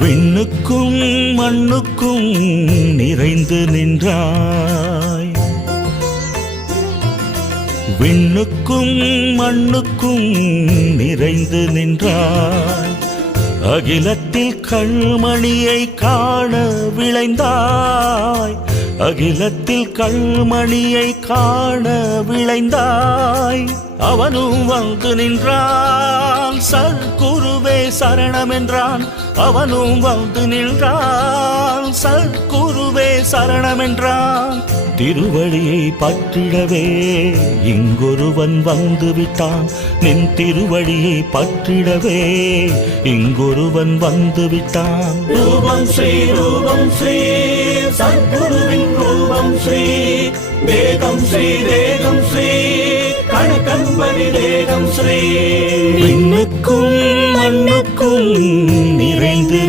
விண்ணுக்கும் மண்ணுக்கும் நிறைந்து நின்றாய். விண்ணுக்கும் மண்ணுக்கும் நிறைந்து நின்றாய். அகிலத்தில் கண்மணியை காண விளைந்தாய் அகிலத்தில் கண்மணியை காண விளைந்தாய் அவனும் வந்து சர் குருவே சரணம் என்றான் அவனும் வந்து நின்றான். சற்குருவே சரணம் என்றான் திருவழியை பற்றிடவே இங்கொருவன் வந்து விட்டான் நின் திருவழியை பற்றிடவே இங்கொருவன் வந்து விட்டான் ரூபம் ஸ்ரீ ரூபம் ஸ்ரீ சத்குருவின் ரூபம் ஸ்ரீ வேகம் ஸ்ரீ வேகம் ஸ்ரீ. விண்ணுக்கும் மண்ணுக்கும் நிறைந்து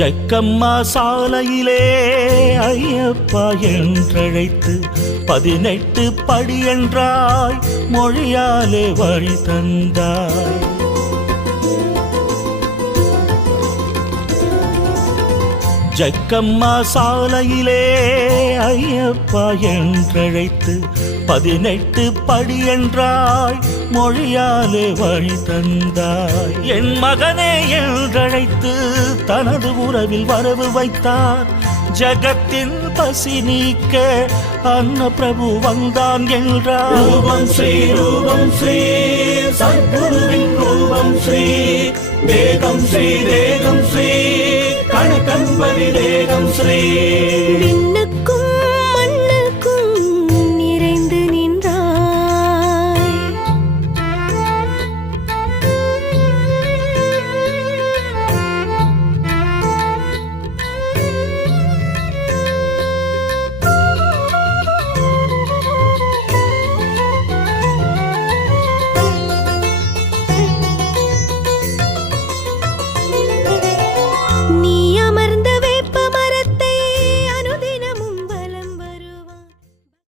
ஜக்கம்மா சாலையிலே ஐயப்பா என்றழைத்து பதினெட்டு படி என்றாய் மொழியாலே வழி தந்தாய். ஜக்கம்மா சாலையிலே ஐயப்பா என்றழைத்து பதினெட்டு படி என்றாய் மொழியாலே வழி தந்தாய். என் மகனே என்றழைத்து தனது உறவில் வரவு வைத்தார். ஜகத்தின் பசி நீக்க அன்ன பிரபு வந்தான் என்றார். ரூபம் ஸ்ரீ ரூபம் ஸ்ரீ சத்குருவின் ரூபம் ஸ்ரீ தேகம் ஸ்ரீ தேகம் ஸ்ரீ கணக்கன்பதி தேகம் ஸ்ரீ